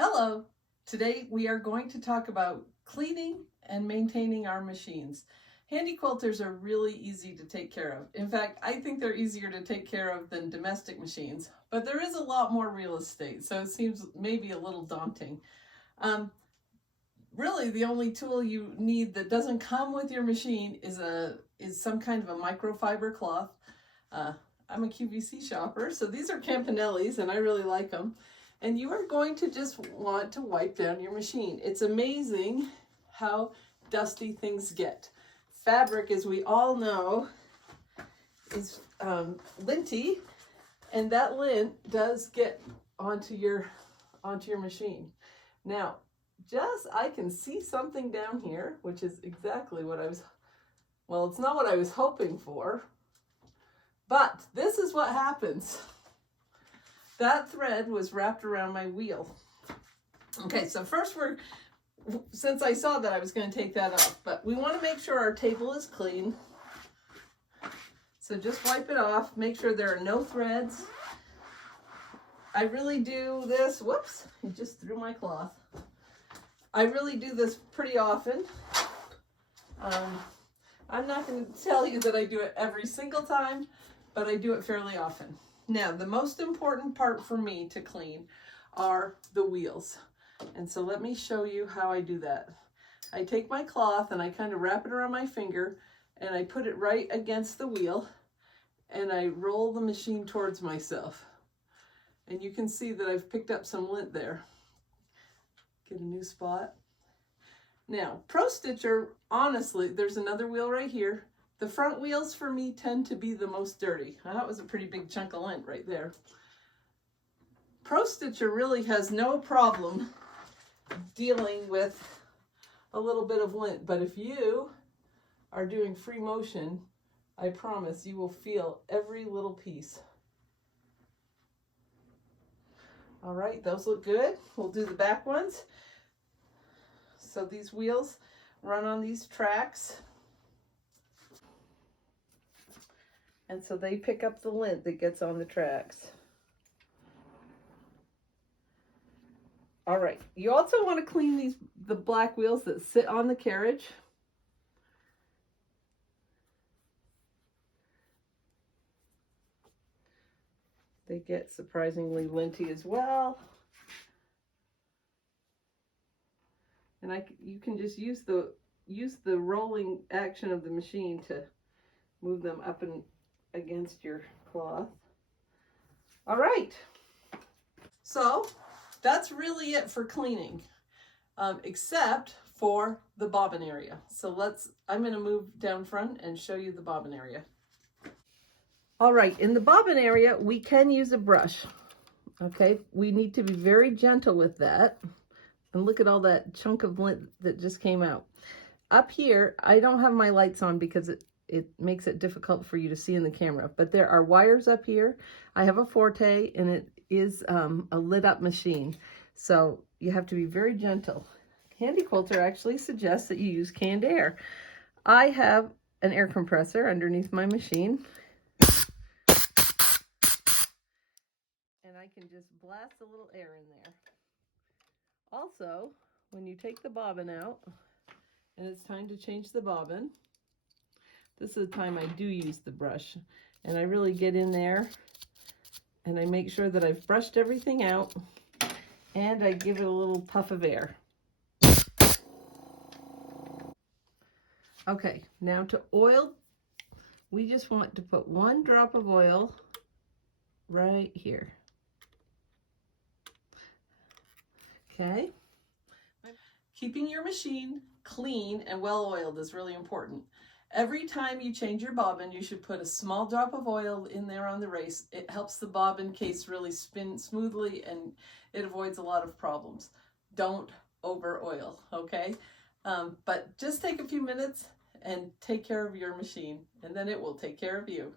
Hello! Today we are going to talk about cleaning and maintaining our machines. Handi quilters are really easy to take care of. In fact, I think they're easier to take care of than domestic machines, but there is a lot more real estate, so it seems maybe a little daunting. Really, the only tool you need that doesn't come with your machine is some kind of a microfiber cloth. I'm a QVC shopper, so these are Campanellis and I really like them. And you are going to just want to wipe down your machine. It's amazing how dusty things get. Fabric, as we all know, is linty, and that lint does get onto your machine. Now, I can see something down here, which is exactly what well, it's not what I was hoping for, but this is what happens. That thread was wrapped around my wheel. Okay, so first since I saw that, I was going to take that off, but we want to make sure our table is clean. So just wipe it off, make sure there are no threads. I really do this, whoops, I just threw my cloth. I really do this pretty often. I'm not going to tell you that I do it every single time, but I do it fairly often. Now, the most important part for me to clean are the wheels. And so let me show you how I do that. I take my cloth and I kind of wrap it around my finger and I put it right against the wheel and I roll the machine towards myself. And you can see that I've picked up some lint there. Get a new spot. Now, Pro Stitcher, honestly, there's another wheel right here. The front wheels for me tend to be the most dirty. That was a pretty big chunk of lint right there. Pro Stitcher really has no problem dealing with a little bit of lint, but if you are doing free motion, I promise you will feel every little piece. All right, those look good. We'll do the back ones. So these wheels run on these tracks. And so they pick up the lint that gets on the tracks. All right, you also want to clean the black wheels that sit on the carriage. They get surprisingly linty as well. And you can just use the rolling action of the machine to move them up and against your cloth. All right, so that's really it for cleaning, except for the bobbin area. So I'm going to move down front and show you the bobbin area. All right, in the bobbin area, we can use a brush. Okay, we need to be very gentle with that. And look at all that chunk of lint that just came out. Up here, I don't have my lights on because it makes it difficult for you to see in the camera, but there are wires up here. I have a Forte and it is a lit up machine. So you have to be very gentle. Handi Quilter actually suggests that you use canned air. I have an air compressor underneath my machine. And I can just blast a little air in there. Also, when you take the bobbin out and it's time to change the bobbin, this is the time I do use the brush, and I really get in there and I make sure that I've brushed everything out and I give it a little puff of air. Okay, now to oil, we just want to put 1 drop of oil right here. Okay. Keeping your machine clean and well oiled is really important. Every time you change your bobbin, you should put a small drop of oil in there on the race. It helps the bobbin case really spin smoothly and it avoids a lot of problems. Don't over oil, okay? But just take a few minutes and take care of your machine, and then it will take care of you.